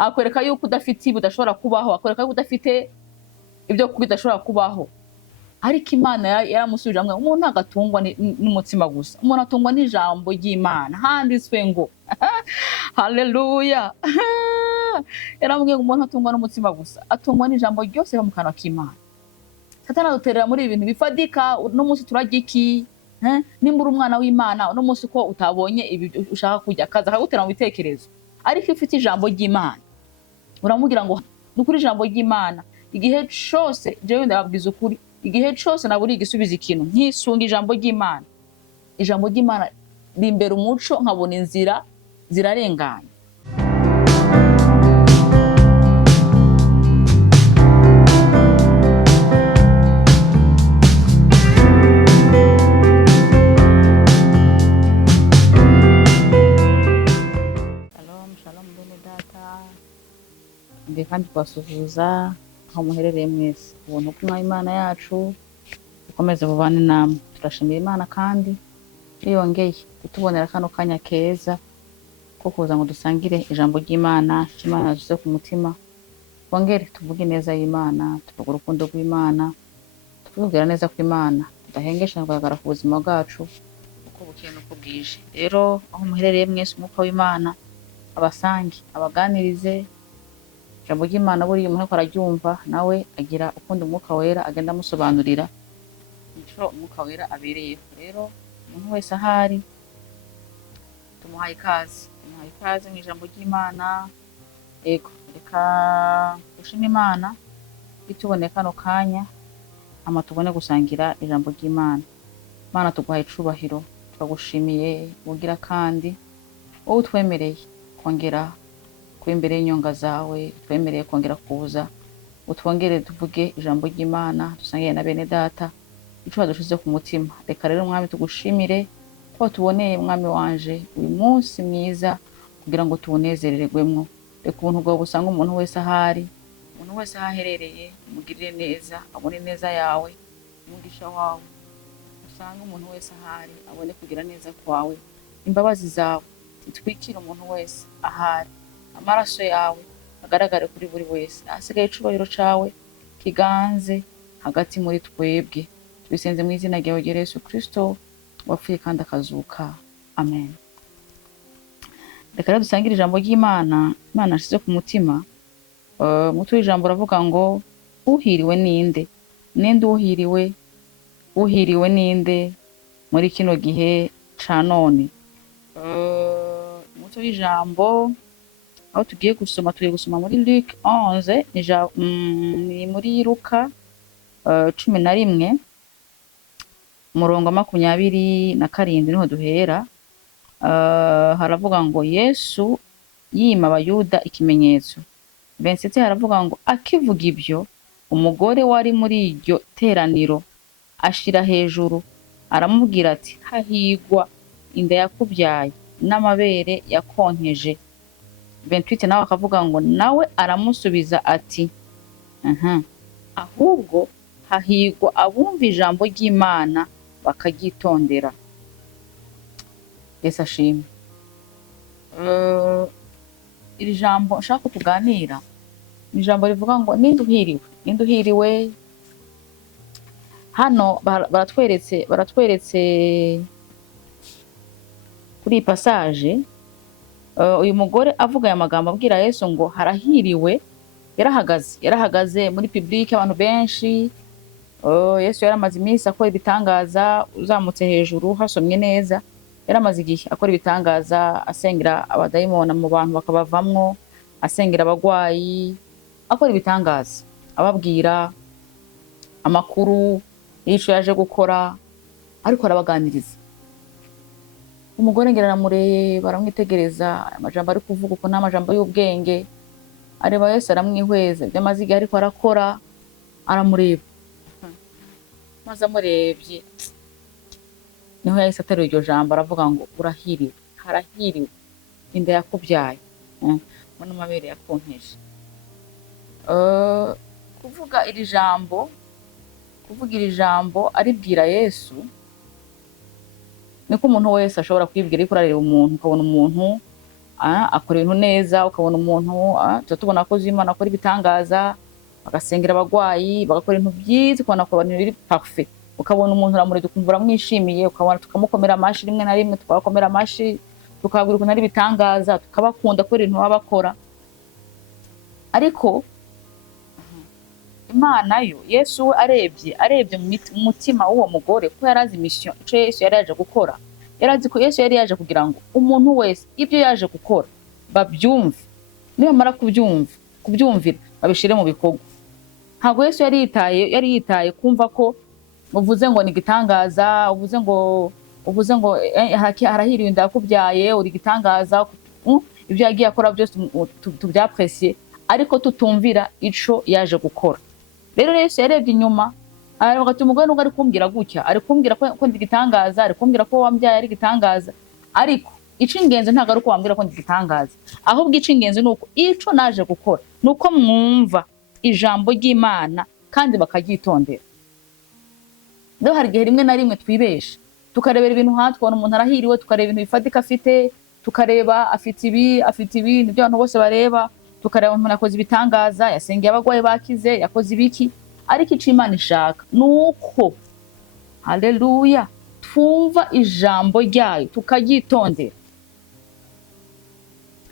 akwereka yuko udafite ibi udashobora kubaho, akwereka yuko udafite ibyo bidashobora kubaho. Ariko Imana yaramusubije ngo umuntu agatungwa n'umutsima gusa, umuntu atungwa n'ijambo ry'Imana. Handitswe ngo haleluya yaramubwiye ngo umuntu atungwa n'umutsima gusa, atungwa n'ijambo ryose riva mu kanwa k'Imana. Satani aduterera muri ibintu bifadika. Uno munsi turarya iki? Nimba uri umwana w'Imana uno munsi ko utabonye ibi ushaka kurya, akaza akagutera mu bitekerezo. Ariko iyo ufite ijambo ry'Imana uramubwira ngo nukuri ijambo ry'Imana igihe cyose, jewe ndababwiza ukuri, igihe cyose naburi igisubiza ikintu nkisunga ijambo ry'Imana. Ijambo ry'Imana rimbera umuco, nkabona inzira zirarenganye. Shalom bene data, ndi kandi kubasuhuza aho muherereye mwese. Ubuntu bw'Imana yacu bukomeze bubane namwe. Turashimira Imana kandi yongeye kutubonera kano kanya keza ko kuza ngo dusangire ijambo ry'Imana, Imana yaduze ku mutima. Twongere tuvuge neza y'Imana, tuvuge urukundo rw'Imana, tuvugira neza kw'Imana, tudahengesha kugaragara ku buzima bwacu uko bukeye n'uko bwije. Rero aho muherereye mwese, umwuka w'Imana abasange, abaganirize ijambo ry'Imana. Buriya umuntu ariko araryumva nawe agira ukundi umwuka wera agenda amusobanurira icyo umwuka wera abereyeho. Rero umuntu wese ahari tumuhaye ikaze mu ijambo ry'Imana. Ego reka dushime Imana itubone kano kanya ama tubone gusangira ijambo ry'Imana. Imana tuguhaye icubahiro, turagushimiye ugira kandi wowe utwemereye kongera kuba imbere y'inyonga zawe, twemereye kongera kuza utwongere tuvuge ijambo ry'Imana, dusangire na bene data ico wadushize ku mutima. Reka rero Mwami tugushimire ko tuboneye Mwami wanje uyu munsi mwiza kugira ngo tuwunezererwemwo. Reka ubuntu bwawe busanga umuntu wese ahari, umuntu wese ahaherereye, umugirire neza, abone neza yawe, umugisha wawe usanga umuntu wese ahari abone kugira neza kwawe, imbabazi zawe zitwikira umuntu wese ahari, amaraso yawe agaragare kuri buri wese. Hasigaye icubahiro cawe kiganze hagati muri twebwe, tubisenze mu izina ryawe rya Yesu Kristo wapfuye kandi akazuka, amen. Reka rero dusangire ijambo ry'Imana Imana yashize ku mutima. Umutwe w'ijambo uravuga ngo uhiriwe ninde? Ninde uhiriwe? Uhiriwe ninde muri kino gihe ca none? Umutwe w'ijambo aho tugiye gusoma muri Luc 11, ni muri Luka 11 umurongo 27 niho duhera. Haravuga ngo Yesu yima abayuda ikimenyetso. 27 haravuga ngo akivuga ibyo, umugore wari muri iryo teraniro ashira hejuru aramubwira ati, hahigwa inda yakubyaye n'amabere yakonkeje. 28 nawe akavuga ngo nawe aramusubiza ati ahubwo hahigwa abumva ijambo ry'Imana bakaryitondera. Yesu ashimwe. Iri jambo nshaka tuganira ni ijambo rivuga ngo ninde uhiriwe? Ninde uhiriwe? Hano baratweretse kuri iyi passage uyu mugore avuga aya magambo abwira Yesu ngo harahiriwe. Yarahagaze muri public abantu benshi. Yesu yaramaze iminsi akora ibitangaza, uzamutse hejuru hasomye neza, yaramaze igihe akora ibitangaza, asengera abadayimona mu bantu bakabavamwo, asengera abagwayi, akora ibitangaza, ababwira amakuru y'ico yaje gukora, ariko arabaganiriza. Umugore ngera aramureye, baramwitegereza, amajambo ari kuvuga uko n'amajambo y'ubwenge. Areba Yesu aramwihweza, byamaze igihe ariko arakora, aramureba. Maze amurebye niho yahise ateruye iryo jambo aravuga ngo urahiriwe, harahiriwe inda yakubyaye n'amabere yakonkeje. Kuvuga iri jambo aribwira Yesu niko umuntu wese ashobora kwibwira. Ariko urareba umuntu ukabona umuntu akora ibintu neza, ukabona umuntu tubona abakozi b'Imana akora ibitangaza, bagasengera abagwayi, bagakora ibintu byiza, ukabona ko abantu biri parfait, ukabona umuntu uramureba ukumva uramwishimiye, ukabona tukamukomera amashi rimwe na rimwe, tukabakomera amashi, tukababwira ukuntu ari ibitangaza, tukabakunda kubera ibintu baba bakora. Ariko Imana yo, Yesu we arebye mu mutima w'uwo mugore, ko yarazi mission ico Yesu yari yaje gukora. Yarazi ko Yesu yari yaje kugira ngo umuntu wese ibyo yaje gukora babyumve, niyo mara kubyumvira babishire mu bikorwa. Ntabwo Yesu yari yitaye kumva ko uvuze ngo ni gitangaza, uvuze ngo harahiriwe ndakubyaye uri gitangaza, ibyo yagiye akora byose tubyaprecier, ariko tutumvira ico yaje gukora. Rero Yesu yarebye inyuma, aravuga ati umugore nubwo ari kumbwira gutya, ari kumbwira ko ndi gitangaza, ari kumbwira ko wambyaye ari gitangaza, ariko ico ingenzi ntago ari uko wambwira ko ndi gitangaza, ahubwo ico ingenzi nuko ico naje gukora nuko mwumva ijambo ry'Imana kandi bakaryitondera. Rero hari igihe rimwe na rimwe twibesha, tukarebera ibintu tukabona umuntu arahiriwe, tukareba ibintu bifatika afite, tukareba afite ibi nibyo abantu bose bareba, tukareba umuntu yakoze ibitangaza, yasengeye abagwayi bakize, yakoze ibiki. Ariko ico Imana ishaka nuko, haleluya, twumva ijambo ryayo tukaryitondera.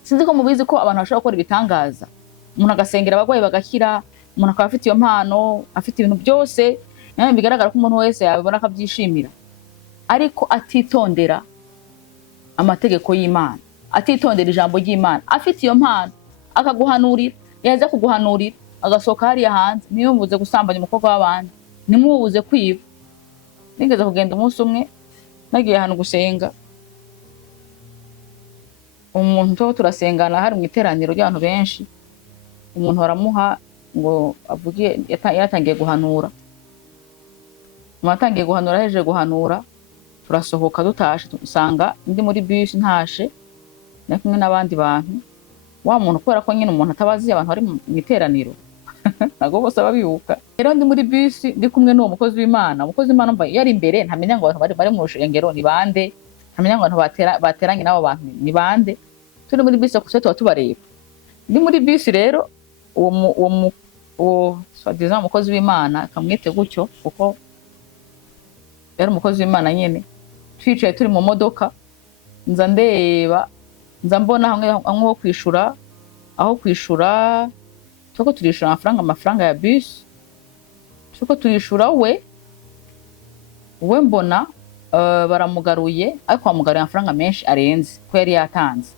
Sinzi ko mubizi ko abantu bashobora gukora ibitangaza, umuntu agasengera abagwayi bagakira, umuntu akaba afite iyo mpano, afite ibintu byose, bigaragara ko umuntu wese yabibona akabyishimira, ariko atitondera amategeko y'Imana, atitondera ijambo ry'Imana, afite iyo mpano akaguhanurira, yaza kuguhanurira agasohoka hariya hanze, ntiyumubuze gusambanya umukobwa w'abandi, ntimubuze kwiba. Nigeze kugenda umunsi umwe nagiye ahantu gusenga, umuntu turasengana hari mu iteraniro ry'abantu benshi, umuntu baramuha ngo avugiye, yatangiye guhanura. Mwatangiye guhanura, hejeje guhanura turasohoka dutashe, usanga ndi muri bus ntashe na kumwe n'abandi bantu. Wa muntu kubera ko nyine umuntu atabazi abantu bari mu iteraniro ntago bose babibuka. Rero ndi muri bus ndi kumwe n'uwo mukozi w'Imana, mba yari imbere, ntamenya ngo abantu bari mu rushengero ni bande, ntamenya ngo abantu bateranye n'abo bantu ni bande. Turi muri bus gusa tuba tubareba. Ndi muri bus rero uwo swadizamo umukozi w'Imana, kamwite gutyo kuko yari umukozi w'Imana nyene, twicaye turi mu modoka, nza ndeba, nza mbona hamwe ho kwishura, aho kwishura tuko turishura amafaranga ya bus, tuko turishura we mbona baramugaruye, ariko bamugaruye amafaranga menshi arenze ko yari yatanze.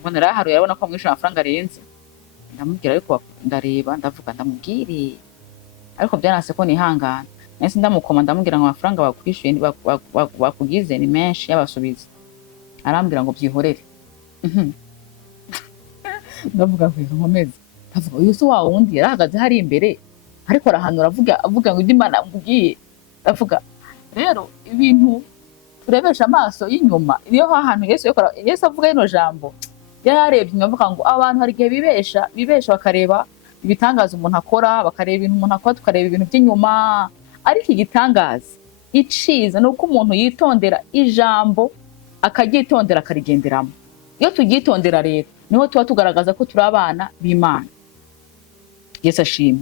Mbona raharuye, arabona ko mwishura amafaranga arenze, ndamubwira, ariko ndareba ndavuga ndamubwire, ariko byanase ko nihangana. Nahise ndamukoma ndamubwira ngo amafaranga bakwishyuye bakugize ni menshi y'abasubiza. Arambwira ngo byihorere. Ndavuga ngo nkomeze, ndavuga uyu se wa wundi yarahagaze hari imbere ariko arahanura avuga ngo Imana mubwiye. Ndavuga rero ibintu turebesha amaso y'inyuma, niyo hantu Yesu avuga ino jambo, yarebye nkavuga ngo abantu hari igihe bibesha bakareba ibitangaza umuntu akora, bakareba ibintu umuntu akora, tukareba ibintu by'inyuma. Ariko igitangaza iciza ni uko umuntu yitondera ijambo akaryitondera akarigenderamo. Iyo turyitondera rero niho tuba tugaragaza ko turi abana b'Imana. Yesu ashimwe.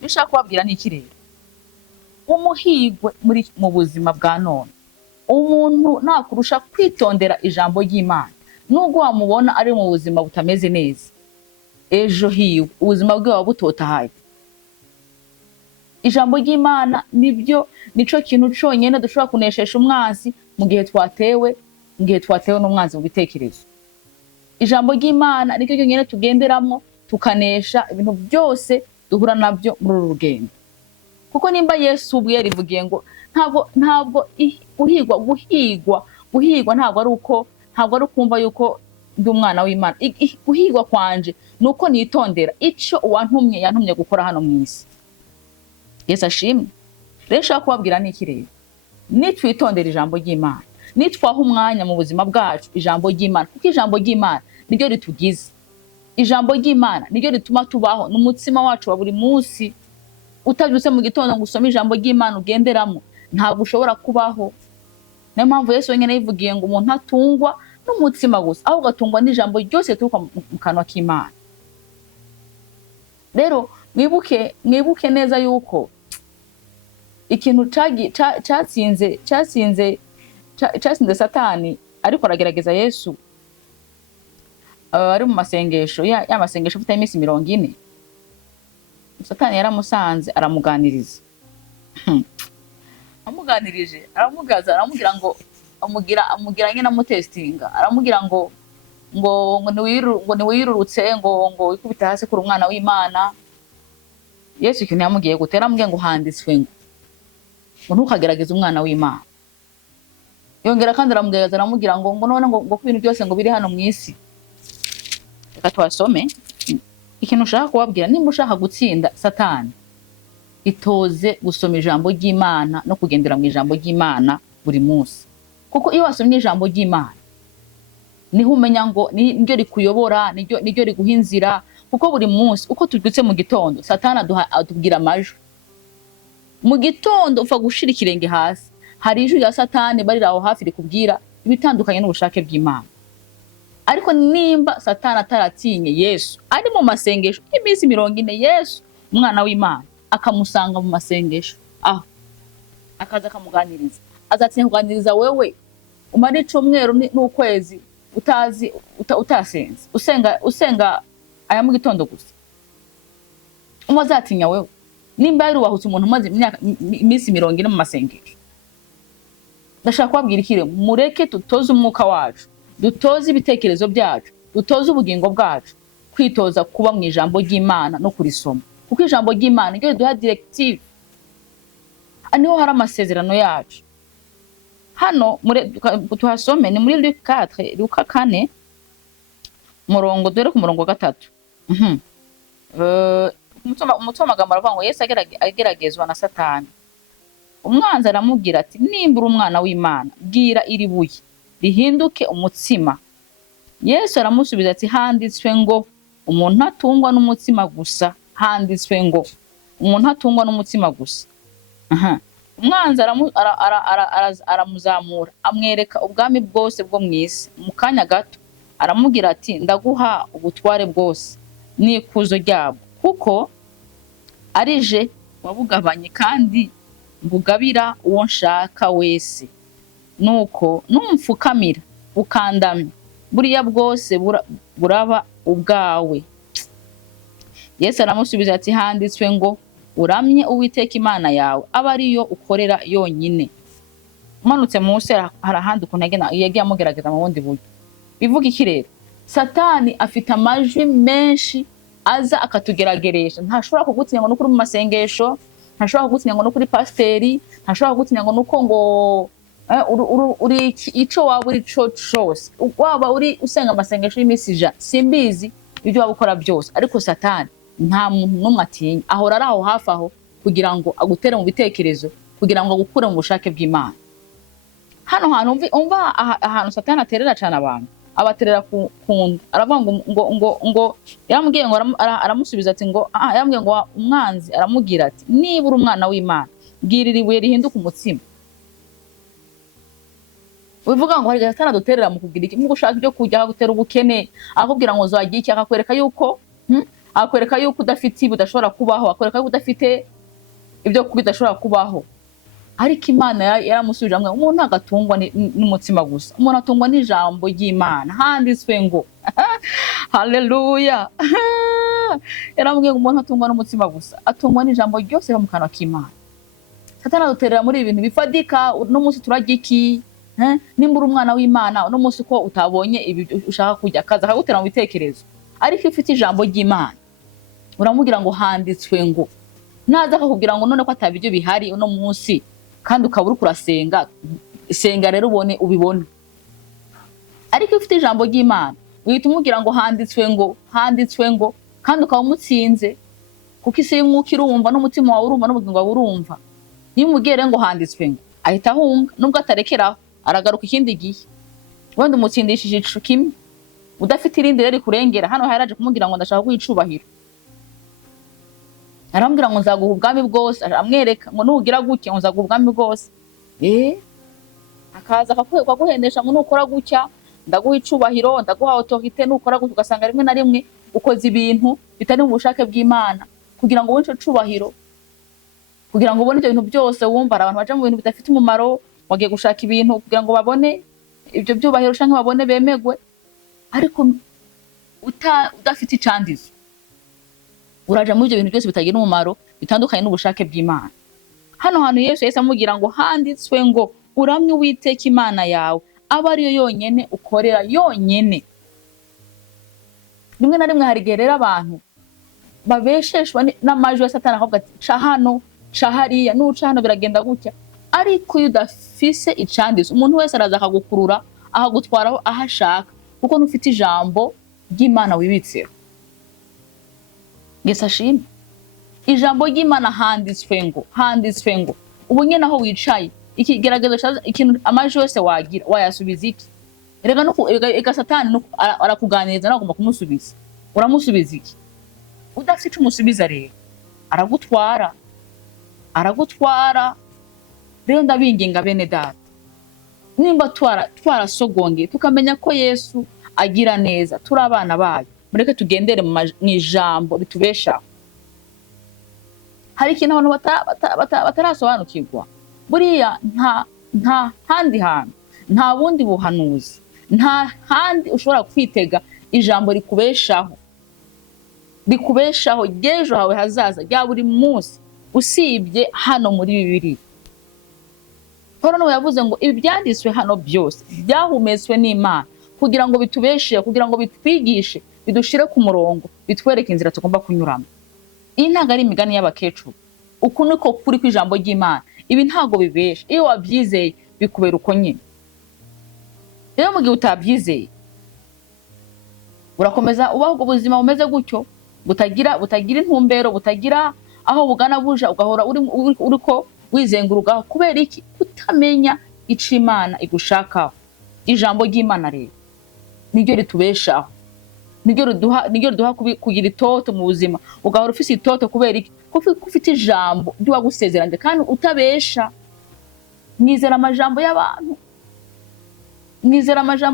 Nishaka kubabwira ni iki rero? Umuhigwe mu buzima bwa none, umuntu nakurusha kwitondera ijambo ry'Imana, nubwo wamubona ari mu buzima butameze neza, ejo hiwe ubuzima bwe buba butotahaye. Ijambo ry'Imana nico kintu conyene dushobora kuneshesha umwansi mu gihe twatewe n'umwanzi mu bitekerezo. Ijambo ry'Imana nicyo cyonyene tugenderamo tukanesha ibintu byose duhura nabyo muri uru rugendo. Kuko nimba Yesu ubwe yarivugiye ngo ntabwo guhigwa ntabwo ari ukumva yuko ndi umwana w'Imana. Guhigwa kwanje nuko nitondera ico uwantumye yantumye gukora hano mu isi. Yesu ashimwe. Rero nshaka kubabwira ni iki rero? Nitwitondera ijambo ry'Imana, nitwaha umwanya mu buzima bwacu ijambo ry'Imana, kuko ijambo ry'Imana niryo ritugize. Ijambo ry'Imana niryo rituma tubaho, n'umutsima wacu wa buri munsi. Utabyutse mu gitondo ngo usome ijambo ry'Imana ugenderamo, ntabwo ushobora kubaho. Niyo mpamvu Yesu wenyine yivugiye ngo umuntu atungwa n'umutsima gusa, ahubwo agatungwa n'ijambo ryose rituruka mu kanwa k'Imana. Rero mwibuke neza yuko ikintu cyatsinze Satani ariko aragerageza Yesu ari mu masengesho ya masengesho afite iminsi 40. Satani yaramusanze aramuganiriza. Amuganirije aramugaza, aramubwira ngo amugira nyine amutestinga, aramubwira ngo ntiwirurutse ngo wikubita hasi kuri umwana w'Imana. Yesu ikintu yamubwiye gutera, aramubwiye ngo handitswe ngo ntukagerageze umwana w'Imana. Yongera kandi aramugerageza, aramubwira ngo none ngo ku bintu byose ngo biri hano mu isi. Reka twasome ikintu ushaka kubabwira. Nimba ushaka gutsinda Satani, itoze gusoma ijambo ry'Imana no kugendera mu ijambo ry'Imana buri munsi. Kuko iyo wasomye ijambo ry'Imana niho umenya ngo niryo rikuyobora, niryo riguha inzira. Kuko buri munsi uko tubyutse mu gitondo, Satani atubwira amajwi. Mu gitondo upfa gushira ikirenge hasi, hari ijwi rya Satani bari aho hafi rikubwira ibitandukanye n'ubushake bw'Imana. Ariko nimba Satani ataratinye Yesu ari mu masengesho iminsi 40, Yesu umwana w'Imana akamusanga mu masengesho aho akaza akamuganiriza, azatinya kuganiriza wewe umara icumweru n'ukwezi utasenze, usenga aya mu gitondo gusa. Umazatinya wewe nimba yari wahutse umuntu umaze iminsi 40 mu masengesho. Ndashaka kubabwira ikire, mureke tutoze umwuka wacu, dutoze ibitekerezo byacu, dutoze ubugingo bwacu kwitoza kuba mu ijambo ry'Imana no kurisoma. Kuko ijambo ry'Imana ryo riduha directive, niho hari amasezerano yacu. Hano tuhasome ni muri Luka 4 murongo dore ku murongo wa 3. Umutwe w'amagambo aravuga ngo Yesu ageragezwa na Satani. Umwanzi aramubwira ati, nimba uri umwana w'Imana, bwira iri buye rihinduke umutsima. Yesu aramusubiza ati, handitswe ngo umuntu ntatungwa n'umutsima gusa. Handitswe ngo umuntu ntatungwa n'umutsima gusa. Umwanzi aramuzamura, amwereka ubwami bwose bwo mu isi. Mu kanya gato aramubwira ati, ndaguha ubutware bwose n'ikuzo ryabwo, kuko arije wabugabanye kandi mbugabira uwo nshaka wese. Nuko numfukamira ukandamya, buriya bwose buraba ubwawe. Yesu aramusubiza ati, handitswe ngo uramye Uwiteka Imana yawe, aba ariyo ukorera yonyine. Umanutse munsi hari ahandi ukuntu yagiye amugerageza mu bundi buryo. Bivuga iki rero? Satani afite amajwi menshi aza akatugerageresha. Ntashobora kugutinya ngo no kuri mu masengesho, ntashobora kugutinya ngo no kuri pasteri, ntashobora kugutinya ngo nuko ngo uri ico waba uri cyose, waba uri usenga amasengesho y'iminsi 100, simbizi ibyo waba ukora byose. Ariko Satani nta muntu n'umwe atinya, ahora ari aho hafi aho kugira ngo agutere mu bitekerezo, kugira ngo agukure mu bushake bw'Imana. Hano hantu umva ahantu Satani aterera cyane abantu, abaterera kunda. Aravuga ngo yaramubwiye ngo aramusubiza ati ngo yaramubwiye ngo umwanzi aramubwira ati, niba uri umwana w'Imana, bwirira ibuye rihinduka umutsima. Bivuga ngo hari Satani aduterera mu kugira iki? Mu gushaka ibyo kujya gutera ubukene, akubwira ngo uzagira iki, akakwereka yuko udafite ibi udashobora kubaho, akwereka yuko udafite ibyo bidashobora kubaho. Ariko Imana yaramusubije amwe, umuntu ntagatungwa n'umutsima gusa, umuntu atungwa n'ijambo ry'Imana. Handitswe ngo haleluya. Yaramubwiye ngo umuntu atungwa n'umutsima gusa, atungwa n'ijambo ryose mu kanwa k'Imana. Satani aduterera muri ibintu bifadika. Uno munsi turajya iki? Nimba uri umwana w'Imana, uno munsi ko utabonye ibi ushaka kujya kaza akagutera mu bitekerezo. Ariko ufite ijambo ry'Imana, uramubwira ngo handitswe ngo. Naza akakubwira ngo none ko atabiryo bihari uno munsi, kandi ukaba uri kurasenga, senga rero ubibone. Ariko ufite ijambo ry'Imana, uhita umubwira ngo handitswe ngo, kandi ukaba umutsinze. Kuko isi y'umwuka irumva, n'umutima wawe urumva, n'ubugingo wawe urumva. Niyo umubwire ngo handitswe ngo, ahita ahunga. Nubwo atarekeraho, aragaruka ikindi gihe. Wenda umutsindishije ico kimwe, udafite irindi rero kurengera. Hano haraje kumubwira ngo ndashaka kwicubahiro. Arambwira ngo nzaguha ubwami bwose, amwereka ngo nugira gutya nzaguha ubwami bwose. Akaza akaguhendesha ngo nukora gutya ndaguha icubahiro, ndaguha autorité, nukora gutyo ugasanga rimwe na rimwe ukoze ibintu bitari mu bushake bw'Imana kugira ngo ubone ico cubahiro, kugira ngo ubone ibyo bintu byose wumva. Abantu baje mu bintu bidafite umumaro, wagiye gushaka ibintu kugira ngo babone ibyo byubahiro canke babone bemegwe, ariko udafite icandizo uraja muri ibyo bintu byose bitagira umumaro, bitandukanye n'ubushake bw'Imana. Hano hantu Yesu yahise amubwira ngo handitswe ngo uramye Uwiteka Imana yawe, aba ariyo yonyene ukorera yonyene. Rimwe na rimwe hari igihe rero abantu babesheshwa n'amajwi ya Satani akavuga ati ca hano ca hariya, nuca hano biragenda gutya, ariko iyo udafise icandizo umuntu wese araza akagukurura akagutwaraho aho ashaka, kuko ntufite ijambo ry'Imana wibitseho. Yesu ashimwe. Ijambo ry'Imana handitswe ngo ubu nyene aho wicaye ikigerageza ikintu amajwi yose wagira wayasubiza iki? Erega Satani arakuganiriza nawe ugomba kumusubiza. Uramusubiza iki? Udafite ico umusubiza rero aragutwara. Rero ndabinginga bene data, nimba twarasogongeye tukamenya ko Yesu agira neza, turi abana bayo, mureke tugendere mu ijambo ritubeshaho. Hari ikintu abantu batarasobanukirwa, buriya nta handi hantu, nta bundi buhanuzi, nta handi ushobora kwitega ijambo rikubeshaho ry'ejo hawe hazaza rya buri munsi, usibye hano muri Bibiliya. Paulo nawe yavuze ngo ibi byanditswe hano byose byahumetswe n'Imana kugira ngo bitubesheho, kugira ngo bitwigishe, bidushire ku murongo, bitwereke inzira tugomba kunyuramo. Iyi ntago ari imigani y'abakecuru, uku niko kuri kw'ijambo ry'Imana. Ibi ntago bibesha, iyo wabyizeye bikubera uko nyine. Rero mu gihe utabyizeye urakomeza ubaho ubuzima bumeze gutyo, butagira intumbero, butagira aho bugana buja, ugahora uriko wizengurukaho. Kubera iki? Kutamenya ico Imana igushakaho. Ijambo ry'Imana rero niryo ritubeshaho, niryo riduha kugira itoto mu buzima, ugahora ufise itoto. Kubera iki? Kuko ufite ijambo ry'uwagusezeranye kandi utabesha. Mwizera amajambo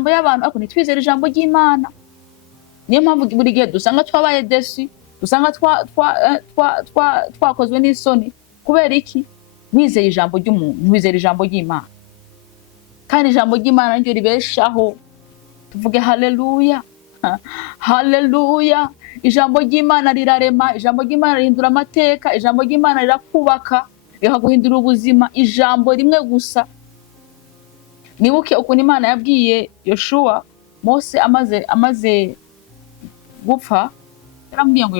y'abantu, ariko ntitwizere ijambo ry'Imana. Niyo mpamvu buri gihe dusanga twabaye desi, dusanga twakozwe n'isoni. Kubera iki? Wizeye ijambo ry'umuntu, wizera ijambo ry'Imana, kandi ijambo ry'Imana niryo ribeshaho. Tuvuge haleluya, haleluya. Ijambo ry'Imana rirarema, ijambo ry'Imana rihindura amateka, ijambo ry'Imana rirakubaka, rikaguhindura ubuzima. Ijambo rimwe gusa. Nibuke ukuntu Imana yabwiye Yoshua, Mose amaze gupfa, yaramubwiye ngo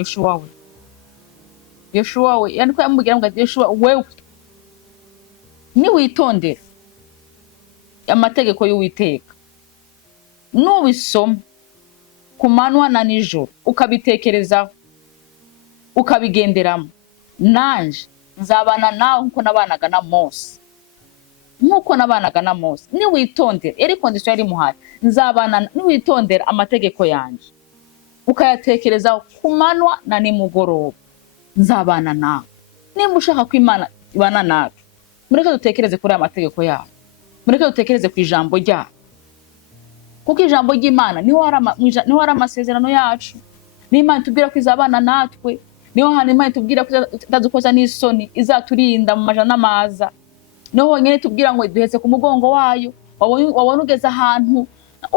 Yoshua we, yani ko yamubwira ngo Yoshua wewe niwitondera amategeko y'Uwiteka, nubisoma ku manywa na nijoro, ukabitekerezaho, ukabigenderamo, nanje nzabana nawe nkuko nabanaga na Mose. Niwitondera, yari kondisiyo yari muhari, niwitondera amategeko yanjye, ukayatekerezaho ku manywa na nimugoroba, nzabana nawe. Nimba ushaka ko Imana ibana nawe, mureke dutekereze kuri aya mategeko yawe, mureke dutekereze ku ijambo ryawe, kuko ijambo ry'Imana niho hari amasezerano yacu. Niho Imana itubwira ko izabana natwe, niho hantu Imana itubwira ko itadukoza n'isoni, izaturinda mu maja n'amaza. Niho honyine itubwira ngo duhetse ku mugongo wayo. Wabona ugeze ahantu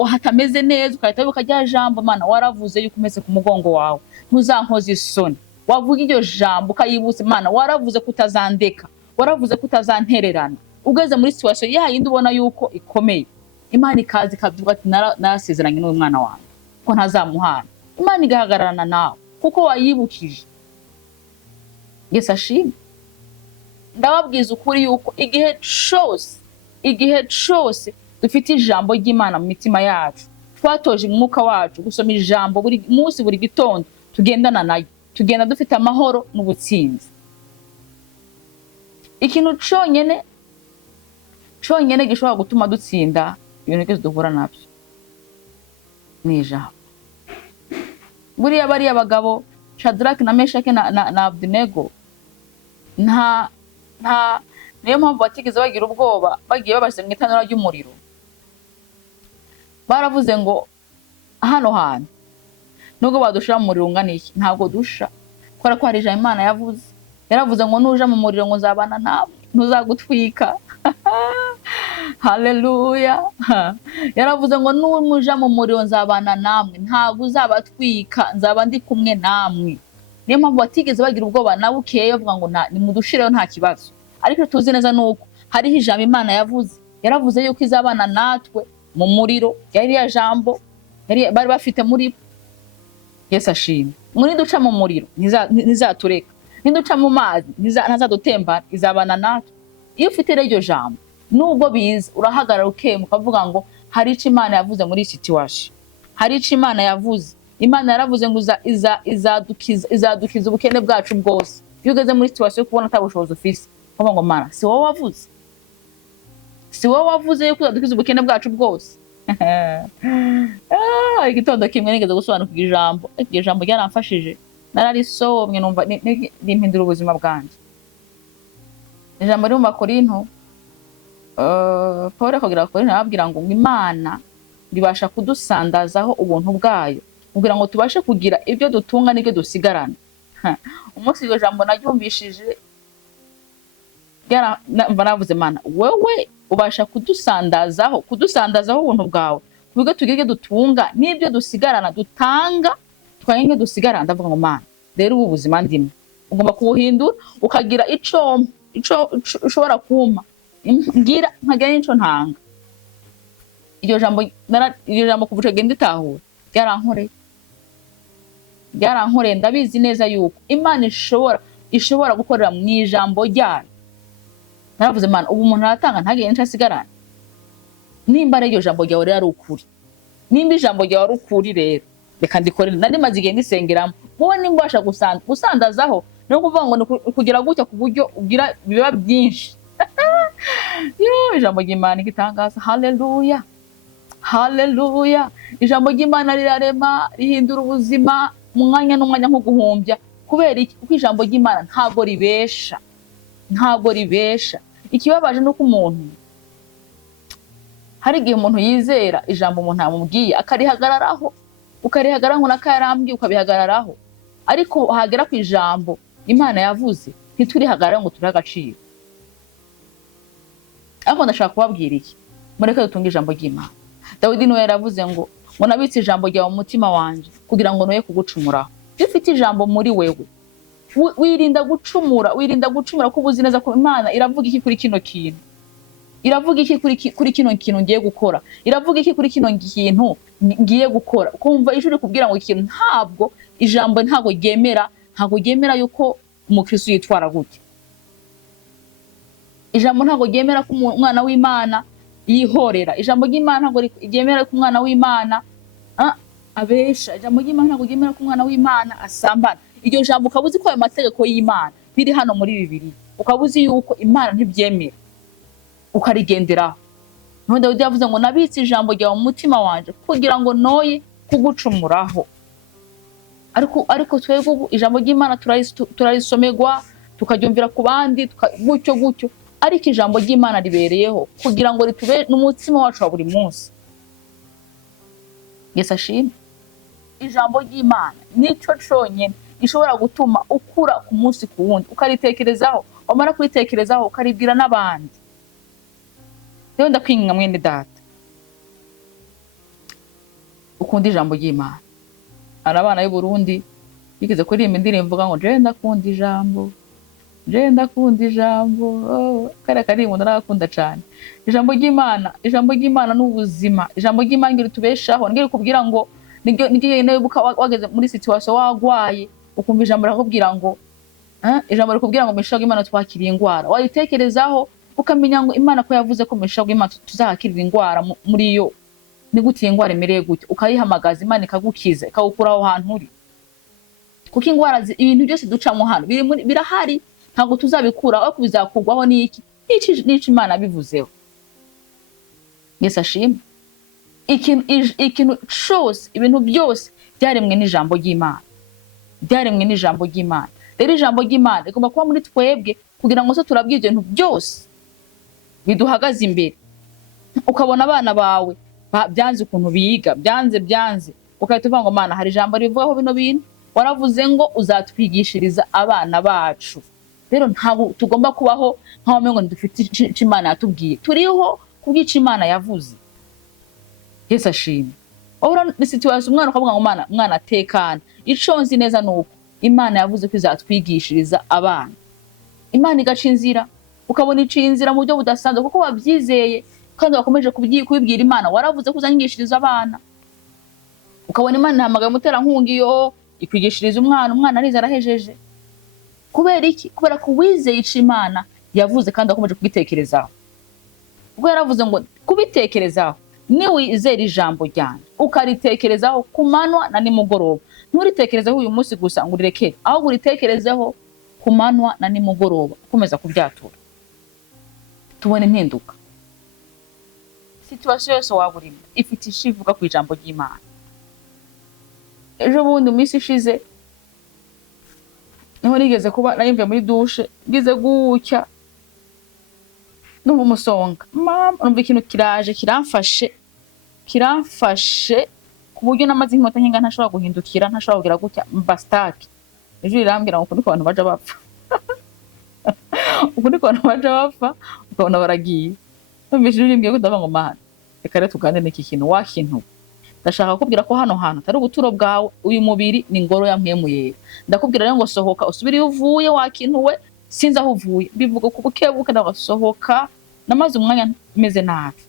hatameze neza, ukahita wibuka rya jambo, Mana waravuze yuko umeze ku mugongo wawe, ntuzankoze isoni. Wavuga iryo jambo ukayibutsa, Mana waravuze ko utazandeka, waravuze ko utazantererana. Ugeze muri situation yayindi ubona yuko ikomeye, Imana ikaza ikavuga ati narasezeranye n'uwo mwana wanjye ko ntazamuhana. Imana igahagararana nawe kuko wayibukije. Yesu ashimwe. Ndababwiza ukuri yuko igihe cyose dufite ijambo ry'Imana mu mitima yacu, twatoje umwuka wacu gusoma ijambo buri munsi, buri gitondo, tugendana nayo, tugenda dufite amahoro n'ubutsinzi. Ikintu cyonyine gishobora gutuma dutsinda ibintu byose duhura nabyo ni ijambo. Buriya bariya bagabo Shadraki na Meshaki na Abednego, niyo mpamvu batigeze bagira ubwoba, bagiye babashyize mu itanura ry'umuriro. baravuze ngo hano hantu nubwo badushira mu muriro ungana iki ntabwo dusha, kubera ko hari ijambo Imana yavuze. Yaravuze ngo nuja mu muriro ngo nzabana nawe, ntuzagutwika. Haleluya. Yaravuze ngo numuja mu muriro nzabana namwe, ntabwo uzabatwika, nzaba ndi kumwe namwe. Niyo mpamvu batigeze bagira ubwoba na bukeya bavuga ngo nimudushireho nta kibazo. Ariko tuzi neza nuko hariho ijambo Imana yavuze. Yaravuze yuko izabana natwe mu muriro. Yari ya jambo bari bafite muri Yesu ashimwe. Muri duca mu muriro ntizatureka, niduca mu mazi ntazadutembana, izabana natwe. Iyo ufite iryo jambo nubwo biza urahagarara ukema ukavuga ngo hari ico Imana yavuze muri situation, hari ico Imana yavuze. Imana yaravuze ngo izadukiza ubukene bwacu bwose. Iyo ugeze muri situation yo kubona atabushobozi ufise uvuga ngo Mana si wowe wavuze, si wowe wavuze yuko uzadukiza ubukene bwacu bwose. Igitondo kimwe nigeze gusobanukirwa ijambo, iryo jambo ryaramfashije, nararisomye numva rimpindura ubuzima bwanjye. Ijambo riri mu Bakorinto, Pawulo akagira Abakorinto arababwira ngo Imana ribasha kudusandazaho ubuntu bwayo kugira ngo tubashe kugira ibyo dutunga n'ibyo dusigarana. Umunsi iryo jambo naryumvishije navuze Mana wewe ubasha kudusandazaho ubuntu bwawe kubigo tugira ibyo dutunga n'ibyo dusigarana dutanga twanye dusigarana. Ndavuga ngo Mana rero ubu buzima ndimo ugomba kubuhindura ukagira ico ushobora kumpa ngira nkagira nico ntanga. Iryo jambo kuvuga genda itahura byarankoreye ndabizi neza yuko Imana ishobora gukorera mu ijambo ryayo. Naravuze Mana ubu umuntu aratanga ntagire nico asigarana. Nimba ari iryo jambo ryawe rero ukuri, nimba ijambo ryawe ari ukuri rero reka ndikorere. Nari maze igihe ndisengeramo wowe nimba ubasha gusandazaho no kuvuga ngo kugira gutya ku buryo ugira biba byinshi. Ijambo ry'Imana igitangaza. Haleluya, haleluya. Ijambo ry'Imana rirarema, rihindura ubuzima umwanya n'umwanya nko guhumbya. Kubera iki? Kuko ijambo ry'Imana ntabwo ribesha. Ikibabaje nuko umuntu hari igihe umuntu yizera ijambo umuntu amubwiye akarihagararaho, ukarihagararaho n'akayarambwiye ukabihagararaho, ariko hagera ku ijambo Imana yavuze ntiturihagarara ngo turihe agaciro. Ariko ndashaka kubabwira iki, mureke dutunge ijambo ry'Imana. Dawidi niwe yaravuze ngo nabitse ijambo ryawe mu mutima wanje kugira ngo noye kugucumuraho. Iyo ufite ijambo muri wewe wirinda gucumura ko ubuzi neza ko Imana iravuga iki kuri kino kintu, iravuga iki kuri kino kintu ngiye gukora, iravuga iki kuri kino kintu ngiye gukora. Kumva ijuru kubwira ngo ikintu ntabwo ijambo ntabwo ryemera yuko umukristo yitwara gute. Ijambo ntabwo ryemera ko umwana w'Imana yihorera. Ijambo ry'Imana ntabwo ryemera ko umwana w'Imana abesha. Ijambo ry'Imana ntabwo ryemera ko umwana w'Imana asambana. Iryo jambo ukabuzi ko ayo mategeko y'Imana biri hano muri Bibiliya, ukabuzi yuko Imana ntibyemera ukarigenderaho. None Dawidi yavuze ngo nabitse ijambo ryawe mu mutima wanje kugira ngo noye kugucumuraho. Ariko twebwe ijambo ry'Imana turarisomerwa tukaryumvira ku bandi gutyo, ariko ijambo ry'Imana ribereyeho kugira ngo ritube n'umutima wacu wa buri munsi. Yesu ashimwe. Ijambo ry'Imana nico conyene ishobora gutuma ukura ku munsi ku wundi, ukaritekerezaho, wamara kuritekerezaho ukaribwira n'abandi. Rero ndakwinginga mwene data ukunda ijambo ry'Imana. Hari abana y'u Burundi bigeze kuririmba indirimbo ivuga ngo je ndakunda ijambo. Kare karimbo ndarakunda cyane. Ijambo ry'Imana n'ubuzima. Ijambo ry'Imana ngiri tubeshaho, ngiri kubwira ngo ngiye nebuka wageze muri situation wagwaye ukumva ijambo rakubwira ngo ijambo rikubwira ngo mishago Imana twakiriye ingwara. Wayitekerezaho ukamenya ngo Imana ko yavuze ko mishago Imana tuzahakirira ingwara muri yo. Ni gute ingwara imereye gute? Ukayihamagaza Imana ikagukiza, ikagukura aho hantu uri. Kuko ingwara ibintu byose ducamo hano birahari, ntabwo tuzabikura aho kubizakugwaho n'iki Imana bivuzeho. Yesu ashimwe. Ikintu cyose, ibintu byose byaremwe n'ijambo ry'Imana. Rero ijambo ry'Imana rigomba kuba muri twebwe kugira ngo turabwire ibintu byose biduhagaze imbere. Ukabona abana bawe byanze ukuntu biga, byanze ukahita uvuga ngo Mana hari ijambo rivugaho bino bintu, waravuze ngo uzatwigishiriza abana bacu. Rero ntabwo tugomba kubaho nkaho mengo dufite ico Imana yatubwiye, turiho kubwica Imana yavuze. Yesu ashimwe. Ora ni situation umwana ukavuga ngo mwana tekana, ico nzi neza nuko Imana yavuze ko izatwigishiriza abana. Imana igaca inzira, ukabona ici inzira mu buryo budasanzwe kuko wabyizeye kandi wakomeje kubibwira Imana, waravuze ko uzanyigishiriza abana. Ukabona Imana ihamagaye mutera nkungi yo ikwigishiriza umwana arize arahejeje. Kubera iki? Kubera ko wizeye ico Imana yavuze kandi wakomeje kubitekerezaho. Ubwo yaravuze ngo kubitekerezaho ni wizera ijambo ryanje ukaritekerezaho ku manywa na nimugoroba. Nturitekerezeho uyu munsi gusa ngo urireke, ahubwo uritekerezeho ku manywa na nimugoroba, ukomeza kubyatura. Tubone impinduka. Situation yose waba urimo ifite ishivuga ku ijambo ry'Imana. Ejo bundi minsi ishize niho nigeze kuba nayimve muri douche, ngize gucya n'umusonga. Mama numva ikintu kiramfashe ku buryo namaze inkota nkinga ntashobora guhindukira, ntashobora kugira gutya mbastake. Ejo irambwira ngo kuko abantu baje bapfa. Uko niko abantu baje bapfa, ukabona baragiye. Numvise urimbwiye ko ndavuga ngo Mana reka rero tugane n'iki kintu wakintu. Ndashaka kubwira ko hano hantu atari ubuturo bwawe, uyu mubiri ni ingoro ya Mpwemu Yera. Ndakubwira rero ngo sohoka usubire iyo uvuye wakintuwe, sinzi aho uvuye. Bivuga ku bukebuke ndagasohoka, namaze umwanya meze nabi.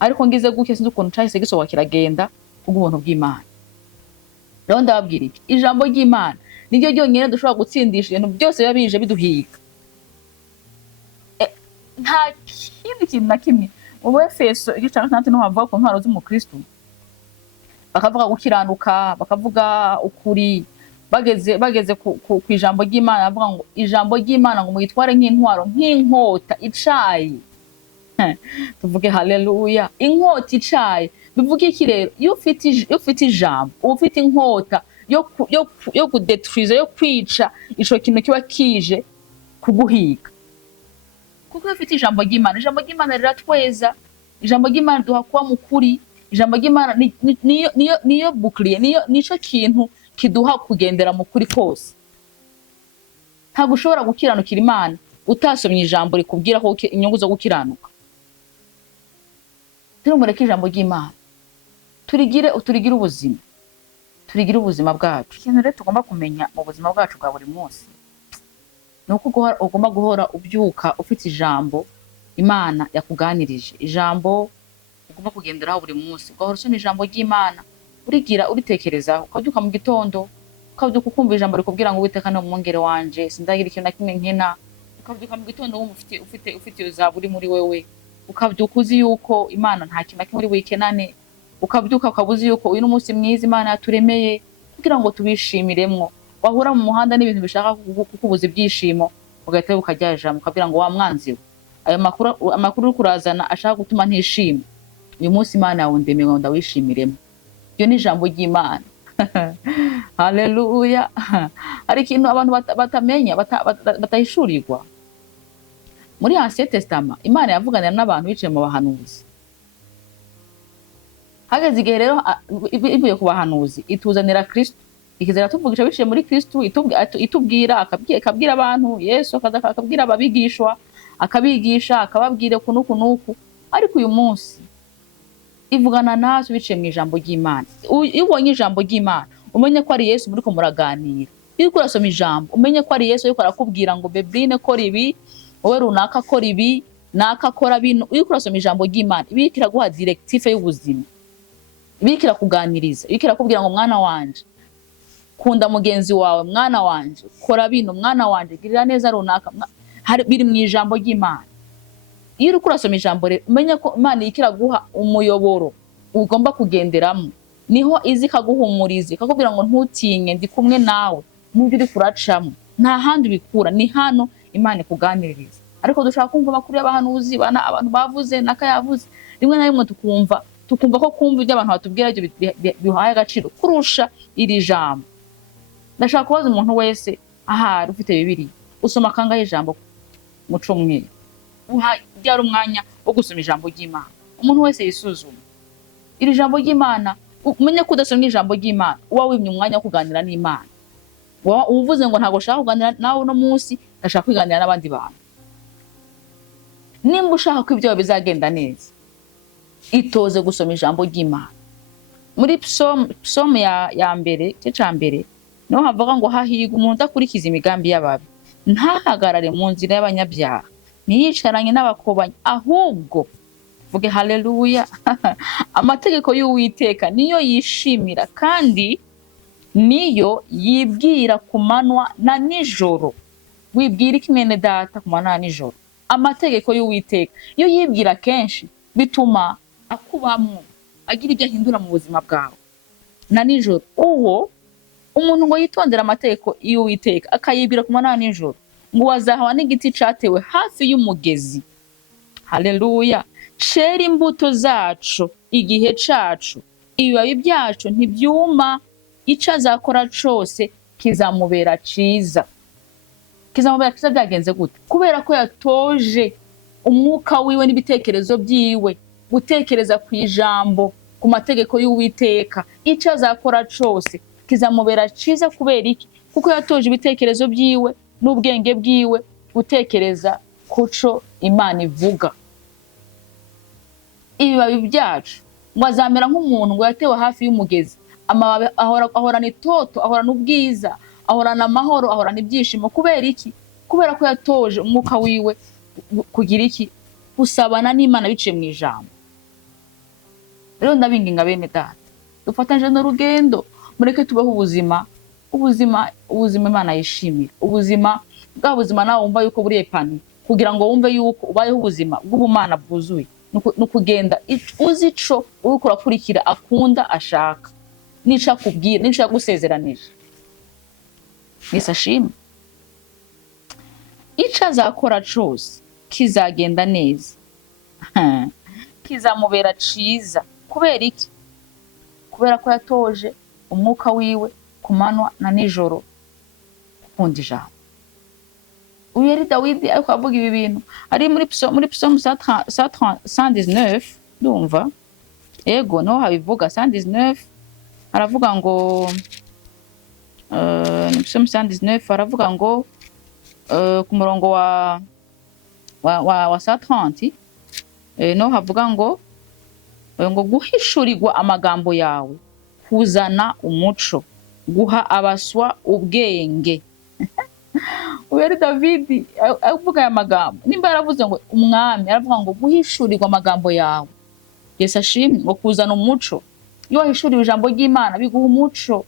Ariko ngize guke sinzi ukuntu cyahise gisohoka kiragenda kubw'ubuntu bw'Imana. Rero ndababwira iki? Ijambo ry'Imana niryo ryonyine dushobora gutsindisha ibintu byose biba bije biduhiga. Nta kindi kintu na kimwe. Mu Efeso igice cya 6 niho havuga ku ntwaro z'umukristo. Bakavuga gukiranuka, bakavuga ukuri, bageze ku ijambo ry'Imana, bavuga ngo ijambo ry'Imana ngo muyitware nk'intwaro, nk'inkota icaye. Tuvuge haleluya. Inkota icaye bivuga iki rero? Iyo ufite ijambo, ufite inkota yo kudetruiza, yo kwica ico kintu kiba kije kuguhiga. Kuko ufite ijambo ry'Imana, ijambo ry'Imana riratweza, ijambo ry'Imana duha kuba mukuri, ijambo ry'Imana niyo bouclier, nico kintu kiduha kugendera mu kuri kose. Ntabwo ushobora gukiranukira Imana utasomye ijambo rikubwira ko inyungu zo gukiranuka. Turumureke ijambo ry'Imana turigire ubuzima, turigire ubuzima bwacu. Ikintu rero tugomba kumenya mu buzima bwacu bwa buri munsi nuko ugomba guhora ubyuka ufite ijambo Imana yakuganirije, ijambo ugomba kugenderaho buri munsi. Ugahora usoma ijambo ry'Imana, urigira uritekerezaho, ukabyuka mu gitondo ukabyuka ukumva ijambo rikubwira ngo Uwiteka ni umwungere wanje, sindagira ikintu na kimwe nkena. Ukabyuka mu gitondo wumva ufite iyo zaburi muri wewe, ukabyuka uzi yuko Imana nta kintu na kimwe uri wikenane. Ukabyuka ukabuzi yuko uyu n'umunsi mwiza Imana yaturemeye kugira ngo tubishimiremwo. Wahura mu muhanda n'ibintu bishaka kukubuza ibyishimo, ugahita ukajya ijambo ukabwira ngo wa mwanzi we, ayo makuru uri kurazana ashaka gutuma ntishima, uyu munsi Imana yawe ndemeye ngo ndawishimiremo. Iyo ni ijambo ry'Imana. Haleluya. Hari ikintu abantu batamenya, batahishurirwa. Muri Ancien Testament Imana yavuganira n'abantu biciye mu bahanuzi. Hageze igihe rero ivuye ku bahanuzi ituzanira Kristo, ikizera tuvugisha biciye muri Kristo, itubwira akabwira abantu Yesu, akabwira ababigishwa, akabigisha akababwira kunuku. Ariko uyu munsi ivugana natwe biciye mu ijambo ry'Imana. Iyo ubonye ijambo ry'Imana umenye ko ari Yesu muri ko muraganira. Iyo urasoma ijambo umenye ko ari Yesu ariko arakubwira ngo Bebrine kora ibi, wowe runaka kora ibi, naka kora bino. Iyo urasoma ijambo ry'Imana ibikira guha directive y'ubuzima, ibikira kuganiriza, ibikira kubwira ngo mwana wanje kunda mugenzi wawe, mwana wanje kora bino, mwana wanje girira neza runaka. Biri mu ijambo ry'Imana. Iyo uri kurasoma ijambo rero umenye ko Imana ikira guha umuyoboro ugomba kugenderamo, niho izi kaguhumuriza ikakubwira ngo ntutinye, ndi kumwe nawe mu byo uri kuracamo, nta handi bikura, ni hano Imana ikuganiririza. Ariko dushaka kumva amakuru y'abahanuzi, abantu bavuze nakayavuze, rimwe na rimwe tukumva ko kumva ibyo abantu batubwira ibyo bihaye agaciro kurusha iri jambo. Ndashaka kubaza umuntu wese ahari ufite Bibiliya, usoma kangahe ijambo mu cyumweru? Ryari umwanya wo gusoma ijambo ry'Imana? Umuntu wese yisuzuma. iri jambo ry'Imana umenye ko udasomye ijambo ry'Imana uba wimye umwanya wo kuganira n'Imana. Uvuze ngo ntago ushaka kuganira nawe uno munsi, ndashaka kwiganira n'abandi bantu. Nimba ushaka ko ibyo bizagenda neza, itoze gusoma ijambo ry'Imana. Muri psalm ya mbere, cya mbere, niho havuga ngo hahirwa umuntu udakurikiza imigambi y'ababi, ntahagarare mu nzira y'abanyabyaha, ntiyicaranye n'abakobanyi, ahubwo vuge haleluya amategeko y'Uwiteka niyo yishimira, kandi niyo yibwira ku manywa na nijoro. Wibwira iki mwene data ku manywa na nijoro? Amategeko y'Uwiteka iyo yibwira kenshi, bituma akubamwo, agira ibyo ahindura mu buzima bwawe. Na nijoro uwo umuntu ngo yitondera amategeko y'Uwiteka akayibwira ku manywa na nijoro, ngo wazahawa n'igiti catewe hafi y'umugezi, haleluya, cera imbuto zacu igihe cacu, ibibabi byacu ntibyuma, ico azakora cose kizamubera ciza. Kizamubera ciza byagenze gute? Kubera ko yatoje umwuka wiwe n'ibitekerezo byiwe gutekereza ku ijambo, ku mategeko y'Uwiteka. Ico azakora cose kizamubera ciza. Kubera iki? Kuko yatoje ibitekerezo byiwe n'ubwenge bwiwe gutekereza kuco Imana ivuga. Ibibabi byacu ngo azamera nk'umuntu ngo yatewe hafi y'umugezi, amababi ahorana itoto, ahorana ubwiza, ahorana amahoro, ahorana ibyishimo. Kubera iki? Kubera ko yatoje umwuka wiwe kugira iki? Gusabana n'Imana biciye mu ijambo. Rero ndabinginga bene data, dufatanyije n'urugendo, mureke tubeho ubuzima Imana yishimira. Ubuzima bwa buzima nawe wumva yuko buriye pani, kugira ngo wumve yuko ubayeho ubuzima bw'ubumana bwuzuye, nukugenda uzi ico uriko urakurikira akunda ashaka, nico akubwira, nico yagusezeranije. Nisashime ico azakora cose kizagenda neza, kizamubera ciza. Kubera iki? Kubera ko yatoje umwuka wiwe ku manywa na nijoro gukunda ijambo. Uyu yari Dawidi ariko avuga ibi bintu ari muri psalm 119, ndumva ego no habivuga 119, aravuga ngo psalm 119 aravuga ngo ku murongo wa 130 no havuga ngo guhishurirwa amagambo yawe kuzana umuco, guha abaswa ubwenge. Uweri Davidi avuga aya magambo. Nimba yaravuze ngo umwami aravuga ngo guhishurirwa amagambo yawe, Yesu ashimwe, ngo kuzana umuco. Iyo wahishuriwe ijambo ry'Imana biguha umuco.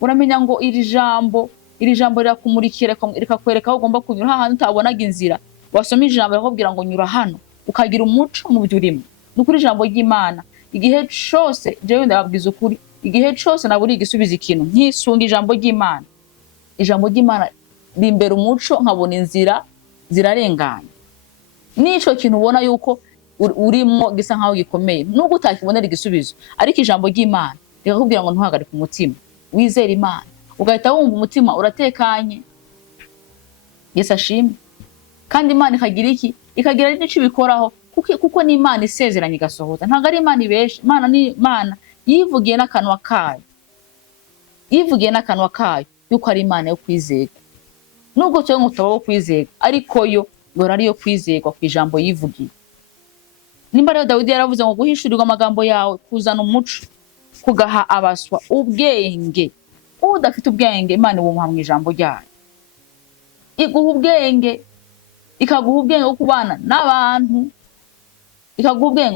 Uramenya ngo iri jambo rirakumurikira, rikakwereka aho ugomba kunyura, hahandi utabonaga inzira. Wasoma ijambo bakubwira ngo nyura hano, ukagira umuco mu byo urimo. Nukuri ijambo ry'Imana igihe cose, jewe ndababwiza ukuri, igihe cose naburi igisubiza ikintu nkisunga ijambo ry'Imana. Ijambo ry'Imana rimbera umuco, nkabona inzira zirarengana. Nico kintu ubona yuko urimo gisa nkaho gikomeye, nubwo utakibonera igisubizo, ariko ijambo ry'Imana rikakubwira ngo ntuhagarike umutima, wizere Imana, ugahita wumva umutima uratekanye. Yesu ashimwe. Kandi Imana ikagira iki? Ikagira n'icyo ibikoraho, kuko ni Imana isezeranye igasohoza. Ntabwo ari Imana ibesha. Imana ni Imana yivugiye n'akanwa kayo, yuko ari Imana yo kwizerwa. Nubwo cyo ngutaba wo kwizerwa, ariko yo ngora ari yo kwizerwa ku ijambo yivugiye. Nimba rero Dawidi yaravuze ngo guhishurirwa amagambo yawe kuzana umuco, kugaha abaswa ubwenge. Udafite ubwenge Imana ibumuha mu ijambo ryayo. Iguha ubwenge, ikaguha ubwenge bwo kubana n'abantu, ikaguha ubwenge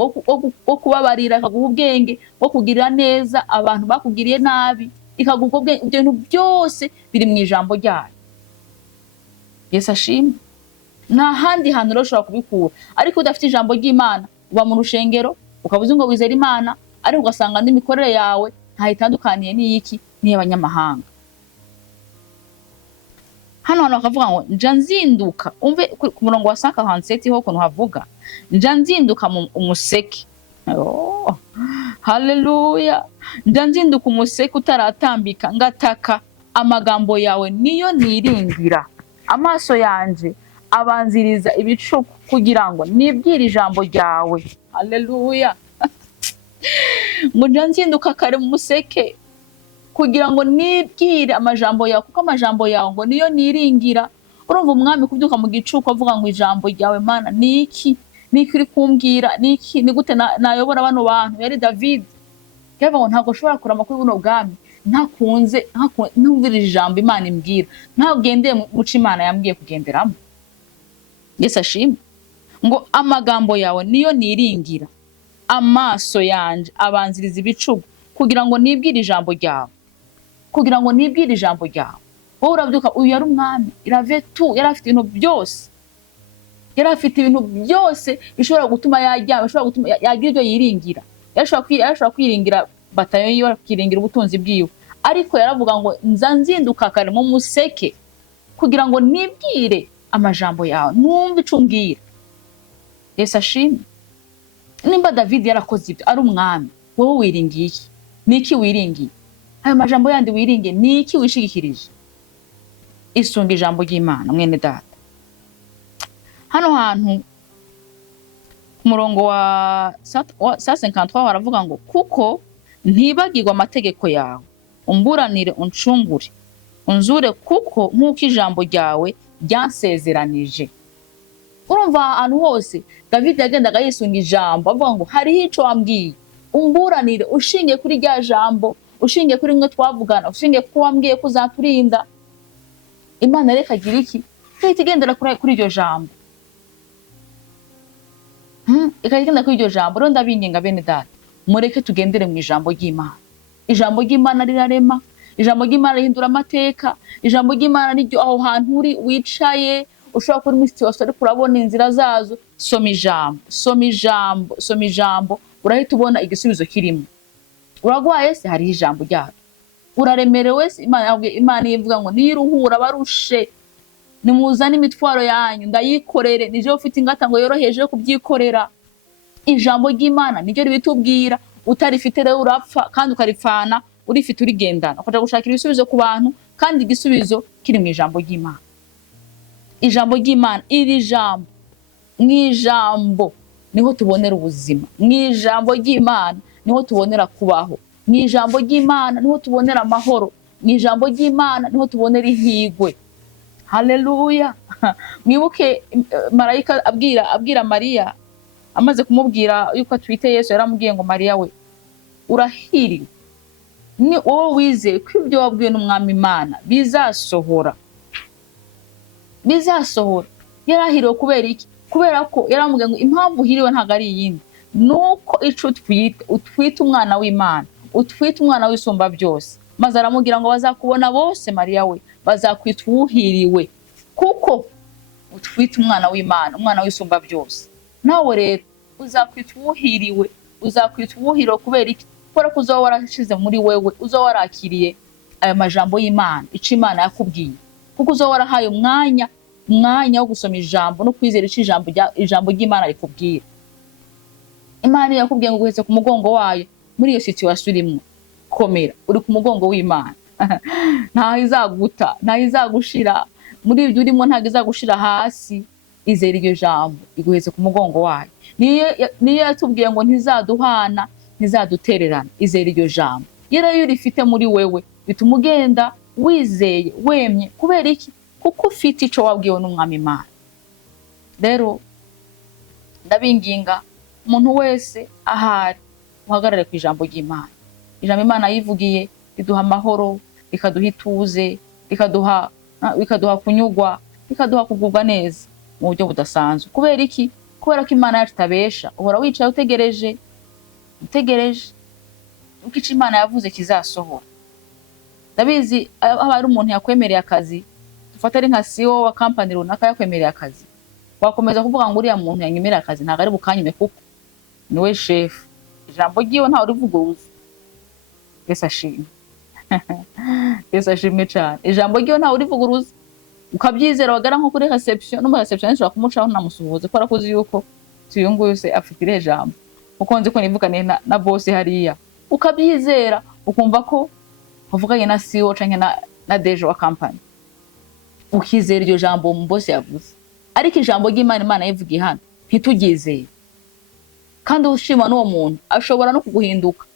bwo kubabarira, ikaguha ubwenge bwo kugirira neza abantu bakugiriye nabi, ikaguha ubwenge. Ibyo bintu byose biri mu ijambo ryayo. Yesu ashimwe. Nta handi hantu rero ushobora kubikura. Ariko udafite ijambo ry'Imana, uba mu rushengero ukavuze ngo wizera Imana, ariko ugasanga n'imikorere yawe ntayitandukaniye n'iyiki n'iy'abanyamahanga. Hano bakavuga ngo nja nzinduka, umve ku murongo wa 157 ho kuntu havuga nja nzinduka umuseke. Oh, haleluya. Nja nzinduka umuseke utaratambika, ngataka amagambo yawe niyo niringira. Amaso yanje abanziriza ibicuku kugira ngo nibwire ijambo ryawe. Haleluya. ngo njya nzinduka kare mu museke kugira ngo nibwire amajambo yawe, kuko amajambo yawe ngo niyo niringira. Urumva umwami kubyuka mu gicuku avuga ngo ijambo ryawe Mana niki uri kumbwira, niki ni gute nayobora bano bantu. Yari David yavuga ngo ntabwo ushobora kurama kuri buno bwami ntakunze ntumvirije ijambo Imana imbwira, ntagendeye muco Imana yambwiye kugenderamo. Yesu ashimwe. Ngo amagambo yawe niyo niringira, amaso yanje abanziriza ibicugu kugira ngo nibwire ijambo ryawe, kugira ngo nibwire ijambo ryawe. Wowe urabyuka, uyu yari umwami, yari afite ibintu byose, yari afite ibintu byose bishobora gutuma yajya, bishobora gutuma yagira ibyo yiringira. Yashobora kwiringira batayo yiwe, akiringira ubutunzi bwiwe, ariko yaravuga ngo nzinduka kare mu museke kugira ngo nibwire amajambo yawe, numve ico umbwira. Yesu ashimwe. Nimba David yarakoze ibyo, ari umwami, wowe wiringiye iki? Niki wiringiye? Ayo majambo yandi wiringiye niki wishigikirije? Isunga ijambo ry'Imana mwene data. Hano hantu ku murongo wa 153 baravuga ngo kuko ntibagirwa amategeko yawe, umburanire uncungure, unzure kuko nk'uko ijambo ryawe ryansezeranije. Urumva ahantu hose David yagendaga yisunga ijambo, avuga ngo hariho ico wambwiye, umburanire ushingiye kuri rya jambo, ushingiye kuri mwe twavugana, ushingiye ko wambwiye ko uzaturinda. Imana reka gira iki? Ihita igendera kuri iryo jambo. Ikagenda kuri iryo jambo. Rero ndabinginga bene data, mureke tugendere mu ijambo ry'Imana. Ijambo ry'Imana rirarema, ijambo ry'Imana rihindura amateka, ijambo ry'Imana niryo aho hantu uri wicaye ushobora kuri misi yose ariko urabona inzira zazo. Soma ijambo, soma ijambo, soma ijambo, urahita ubona igisubizo kirimo. Uragwaye se, hariho ijambo ryayo. Uraremerewe se, Imana ivuga ngo niruhura barushe nimuzane imitwaro yanyu ndayikorere, nije ufite ingata ngo yoroheje kubyikorera. Ijambo ry'Imana niryo ribitubwira. Utarifite rero urapfa, kandi ukaripfana urifite urigendana ukaja gushakira ibisubizo ku bantu, kandi igisubizo kiri mu ijambo ry'Imana. Ijambo ry'Imana, iri jambo, mw'ijambo niho tubonera ubuzima, mw'ijambo ry'Imana niho tubonera kubaho, mw'ijambo ry'Imana niho tubonera amahoro, mw'ijambo ry'Imana niho tubonera ihigwe. Haleluya. Mwibuke marayika abwira Mariya, amaze kumubwira yuko atwite Yesu, yaramubwiye ngo Mariya we urahiriwe, ni wowe wizeye ko ibyo wabwiwe n'umwami Imana bizasohora. Bizasohora. Yarahiriwe kubera iki? Kubera ko yaramubwiye ngo impamvu uhiriwe ntago ari iyindi, nuko ico utwite umwana w'Imana, utwite umwana w'isumba byose. Maze aramubwira ngo bazakubona bose Mariya we bazakwita uhiriwe, kuko utwite umwana w'Imana, umwana w'isumba byose. Nawe rero uzakwita uhiriwe, uzakwita uhiriwe kubera iki? Kubera ko uzaba warashize muri wewe, uzaba warakiriye aya majambo y'Imana, ico Imana yakubwiye, kuko uzaba warahaye umwanya wo gusoma ijambo no kwizera ico ijambo ry'Imana rikubwira. Imana yakubwiye ngo guhetse ku mugongo wayo muri iyo situation urimo, komera, uri ku mugongo w'Imana. Ntaho izaguta, ntaho izagushira muri ibyo urimo, ntago izagushira hasi. Izera iryo jambo, iguhetse ku mugongo wayo. Niyo yatubwiye ngo ntizaduhana, ntizadutererana. Izera iryo jambo. Iyo urifite muri wewe bituma ugenda wizeye, wemye. Kubera iki? Kuko ufite ico wabwiwe n'umwami Imana. Rero ndabinginga umuntu wese ahari uhagarare ku ijambo ry'Imana. Ijambo Imana yivugiye riduha amahoro, rikaduha ituze, rikaduha kunyugwa, rikaduha kugubwa neza mu buryo budasanzwe. Kubera iki? Kubera ko Imana yacu itabesha. Uhora wicaye utegereje uko ico Imana yavuze kizasohora. Ndabizi haba ari umuntu yakwemereye akazi, dufata ari nka CEO wa company runaka yakwemereye akazi, wakomeza kuvuga ngo uriya muntu yanyemereye akazi ntago ari bukanyime kuko niwe chef. Ijambo ryiwe ntawe rivuguruza. Yesu ashimwe. Yesu ashimwe cyane. Ijambo ryiwe ntawe rivuguruza, ukabyizera wagara nko kuri reception, no mu reception nshobora kumucaho namusuhuze ko arakuzi yuko tuyunguye se afite ire jambo, uko nzi ko nivugane na boss hariya, ukabyizera ukumva ko uvuganye na CEO canke na deje wa company, ukizera iryo jambo mu boss yavuze. Ariko ijambo ry'Imana yivugiye hano ntitugizeye, kandi ushima n'uwo muntu ashobora no kuguhinduka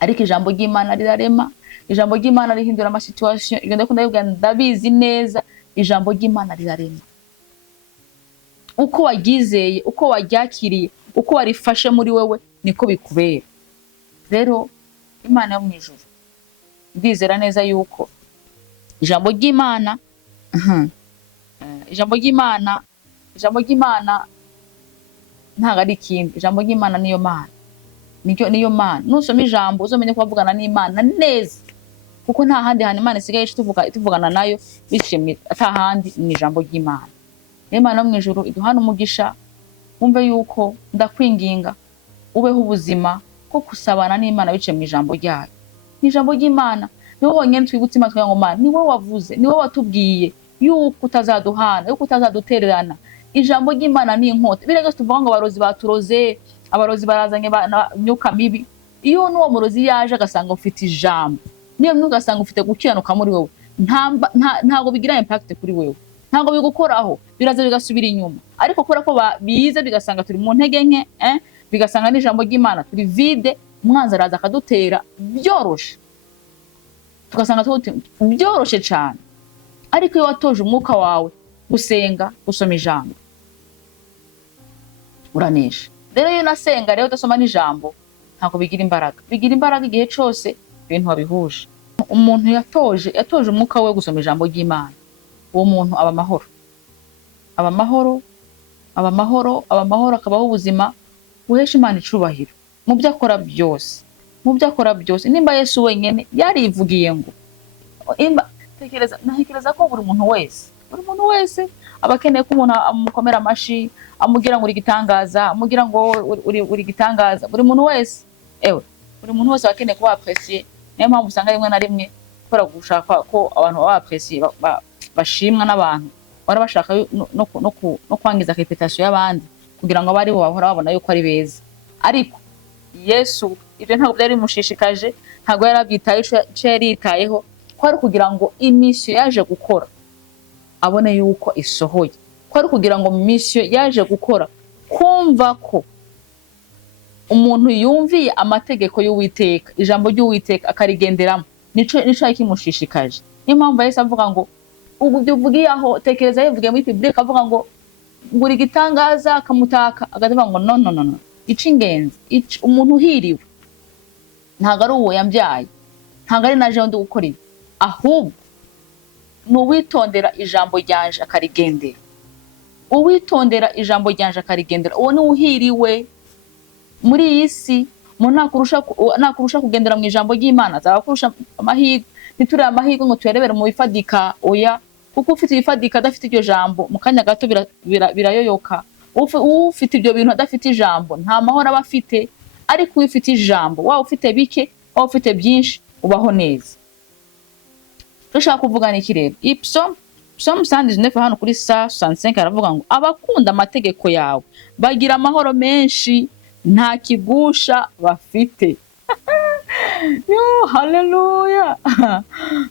ariko ijambo ry'Imana rirarema, ijambo ry'Imana rihindura ama situation. Ibyo ndakunda kuvuga, ndabizi neza, ijambo ry'Imana rirarema. Uko waryizeye, uko waryakiriye, uko warifashe muri wewe, niko bikubera. Rero Imana yo mu ijuru, ndizera neza yuko ijambo ry'Imana ijambo ry'Imana ntago ari ikindi. Ijambo ry'Imana niyo Mana, niyo Mana. Nusoma ijambo uzomenya ko bavugana n'Imana neza, kuko nta handi hantu Imana isigaye tuvugana nayo bishimye atahandi ni ijambo ry'Imana. Imana yo mu ijuru iduhana umugisha, wumve yuko ndakwinginga ubeho ubuzima ko kusabana n'Imana bice mu ijambo ryayo. Ni ijambo ry'Imana niwe wonyene twibutse Imana twagira ngo Mana niwe wavuze, niwe watubwiye yuko utazaduhana, yuko utazadutererana. Ijambo ry'Imana ni inkota. Birega tuvuga ngo abarozi baturoze, abarozi barazanye myuka mibi. Iyo n'uwo murozi yaje agasanga ufite ijambo, niyo mwuka ugasanga ufite gukiranuka muri wowe, ntago bigira impact kuri wewe, ntago bigukoraho, biraza bigasubira inyuma. Ariko kubera ko bize bigasanga turi mu ntege nke, bigasanga n'ijambo ry'Imana turi vide, umwanzi araza akadutera byoroshe, tugasanga byoroshe cyane. Ariko iyo watoje umwuka wawe gusenga, gusoma ijambo, uranesha. Rero iyo nasenga rero udasoma n'ijambo, ntabwo bigira imbaraga. Bigira imbaraga igihe cyose ibintu wabihuje. Umuntu yatoje umwuka we gusoma ijambo ry'Imana, uwo muntu aba amahoro, akabaho ubuzima buhesha Imana icubahiro mu byo akora byose. Nimba Yesu wenyene yarivugiye ngo ntekereza ko buri muntu wese aba akeneye ko umuntu amukomera amashi, amugira ngo uri gitangaza, amugira ngo uri gitangaza. Buri muntu wese aba akeneye kuba aprecié. Niyo mpamvu usanga rimwe na rimwe kubera gushaka ko abantu baba aprecié, bashimwa n'abantu, bari bashaka no kwangiza reputation y'abandi kugira ngo abari bo bahora babona yuko ari beza. Ariko Yesu ibyo ntabwo byari bimushishikaje, ntabwo yari abyitaye, yari yitayeho ko ari kugira ngo imission yaje gukora abone yuko isohoye, ko ari kugira ngo mission yaje gukora kumva ko umuntu yumviye amategeko y'Uwiteka, ijambo ry'Uwiteka akarigenderamo, nico kimushishikaje. Niyo mpamvu Yesu avuga ngo ubwo uvugiye aho, tekereza yivugiye muri Bibiliya avuga ngo nguri gitangaza, akamutaka agavuga ngo no, icingenzi umuntu uhiriwe ntago ari uwo yambyaye, ntago ari naje ndi gukora ibi, ahubwo n'uwitondera ijambo ryanje akarigendera. Uwitondera ijambo ryanje akarigendera, uwo ni uhiriwe muri iyi si. Umuntu nakurusha kugendera mu ijambo ry'Imana azaba kurusha amahirwe. Ntituri amahirwe ngo tuyarebere mu bifadika, oya, kuko ufite ibifadika adafite iryo jambo mu kanya gato birayoyoka. Ufite ibyo bintu adafite ijambo nta mahoro aba afite. Ariko iyo ufite ijambo, waba ufite bike, waba ufite byinshi, ubaho neza. Turashaka kuvugana iki rero? Psalm 119 hano kuri 165 aravuga ngo abakunda amategeko yawe bagira amahoro menshi, nta kigusha bafite. Yo, haleluya,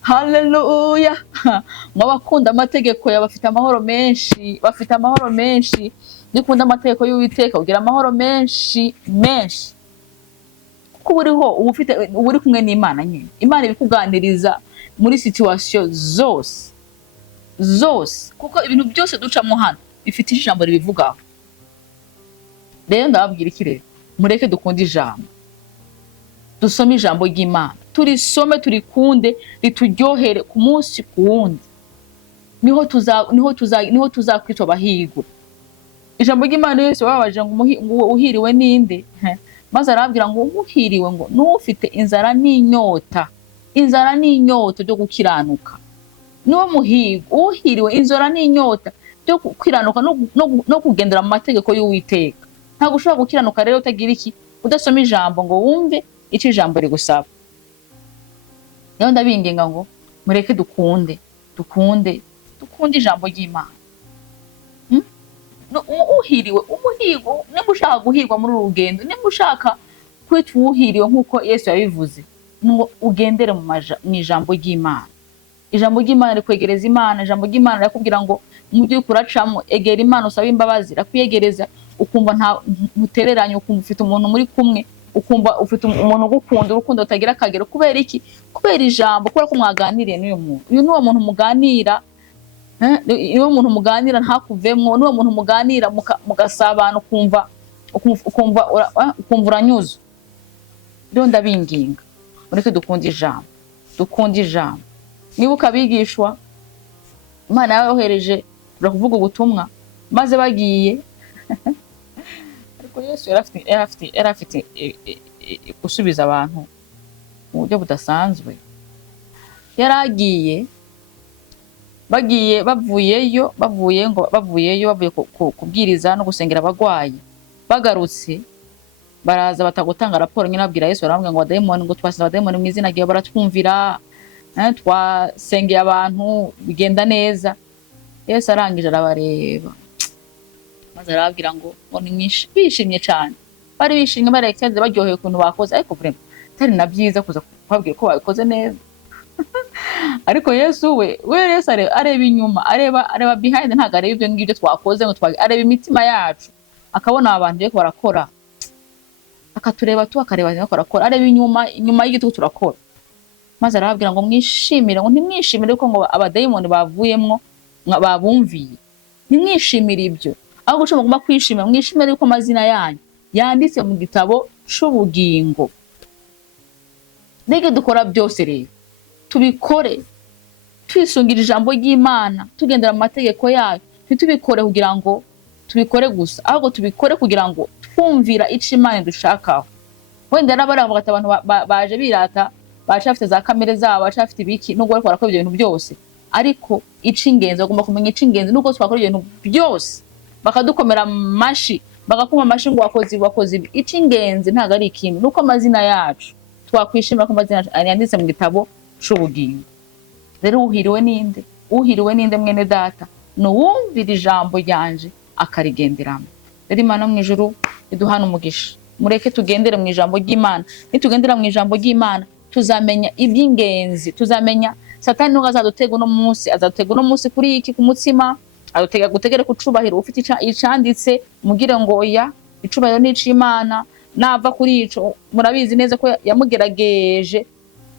haleluya. Mwabakunda amategeko yawe bafite amahoro menshi, nikunda amategeko y'Uwiteka ugira amahoro menshi. Kuko uri kumwe n'Imana nyine. Imana ibikuganiriza muri situation zose, kuko ibintu byose ducamo hano bifite ijambo ribivugaho. Rero ndababwira iki rero? Mureke dukunde ijambo, dusome ijambo ry'Imana, turisome, turikunde, rituryohere ku munsi ku wundi. Niho tuzakwitwa abahirwa. Ijambo ry'Imana Yesu babaje ngo uhiriwe ninde? Maze arabwira ngo uhiriwe ngo n'ufite inzara n'inyota byo gukiranuka. Niwo muhirwa, uhiriwe inzara n'inyota byo gukiranuka no kugendera mu mategeko y'Uwiteka. Ntabwo ushobora gukiranuka rero utagira iki, udasoma ijambo ngo wumve icyo ijambo rigusaba. Rero ndabinginga ngo mureke dukunde ijambo ry'Imana. Uhiriwe, nimba ushaka guhirwa muri uru rugendo, nimba ushaka kwitwa uhiriwe nk'uko Yesu yabivuze, ngo ugendere mu ijambo ry'Imana. Ijambo ry'Imana rikwegereza Imana. Ijambo ry'Imana rirakubwira ngo mu byo kuracamo, egera Imana, usaba imbabazi, rakwiyegereza, ukumva ntutereranye, ukumva ufite umuntu muri kumwe ukumva ufite umuntu ugukunda urukundo utagira akagero. Kubera iki? Kubera ijambo, kubera ko mwaganiriye n'uyu muntu. Uyu ni uwo muntu muganira, niwo muntu muganira ntakuvemwo, niwo muntu muganira mugasabana, ukumva uranyuzwe. Rero ndabinginga mureke dukunda ijambo, dukunda ijambo. Nibuka abigishwa Imana yabohereje kuvuga ubutumwa, maze bagiye ariko Yesu yarafite gusubiza abantu mu buryo budasanzwe. Yaragiye bavuye kubwiriza no gusengera abagwayi. Bagarutse baraza batagutanga raporo nyine, abwira Yesu, baramubwira ngo abadayimoni, ngo twasize abadayimoni mu izina ryawe baratwumvira, twasengeye abantu bigenda neza. Yesu arangije arabareba, maze arababwira ngo bishimye cyane. Bari bishimye, bari excited, baryohewe ukuntu bakoze, ariko vraiment atari na byiza kuza kubabwira ko babikoze neza. Ariko Yesu Yesu areba inyuma, areba behind, ntago areba ibyo ngibyo twakoze ngo areba imitima yacu, akabona abantu byo barakora, akatureba akareba ibyo barakora, areba inyuma y'igitugu turakora. Maze arababwira ngo mwishimire, ngo ntimwishimire ko ngo abadayimoni bavuyemwo babumviye, ntimwishimire ibyo, ahubwo uco mugomba kwishimira, mwishimire yuko amazina yanyu yanditse mu gitabo c'ubugingo. Nige dukora byose rero tubikore twisungira ijambo ry'Imana, tugendera mu mategeko yayo. Ntitubikore kugira ngo tubikore gusa, ahubwo tubikore kugira ngo twumvira ico Imana dushakaho. Wenda n'abaravuga ati abantu baje birata, baje bafite za kamere zabo, baje bafite ibiki, nubwo bariko barakora ibyo bintu byose, ariko ico ingenzi bagomba kumenya ico ingenzi, nubwo twakora ibyo bintu byose bakadukomera amashi, bagakuma amashi ngo wakoze ibi, ico ingenzi ntago ari ikintu, nuko amazina yacu twakwishimira ko amazina yanditse mu gitabo c'ubugingo. Rero uhiriwe ninde mwene data, nuwumvira ijambo ryanje akarigenderamo. Rero Imana mu ijuru iduhana umugisha, mureke tugendere mu ijambo ry'Imana. Nitugendera mu ijambo ry'Imana tuzamenya iby'ingenzi, tuzamenya Satani nuko azadutega uno munsi kuri iki ku mutsima, adutega gutegere kucubahiro ufite icanditse, mugire ngo oya, icubahiro ni ic'Imana. Nava kuri ico, murabizi neza ko yamugerageje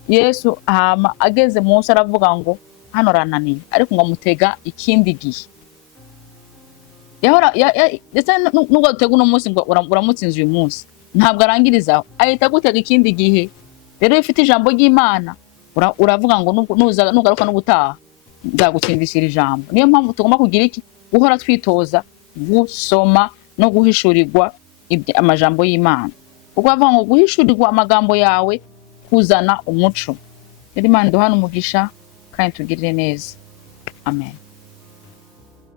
Yesu, hama ageze munsi aravuga ngo hano rananiye, ariko ngo amutega ikindi gihe. Yahora nubwo dutega uno munsi ngo uramutsinze uyu munsi, ntabwo arangirizaho, ahita gutega ikindi gihe. Rero iyo ufite ijambo ry'Imana uravuga ngo nugaruka n'ubutaha nzagutsindishira ijambo. Niyo mpamvu tugomba kugira iki, guhora twitoza gusoma no guhishurirwa amajambo y'Imana, kuko bavuga ngo guhishurirwa amagambo yawe kuzana umuco. Rero Imana duhana umugisha kandi tugirire neza. Amen.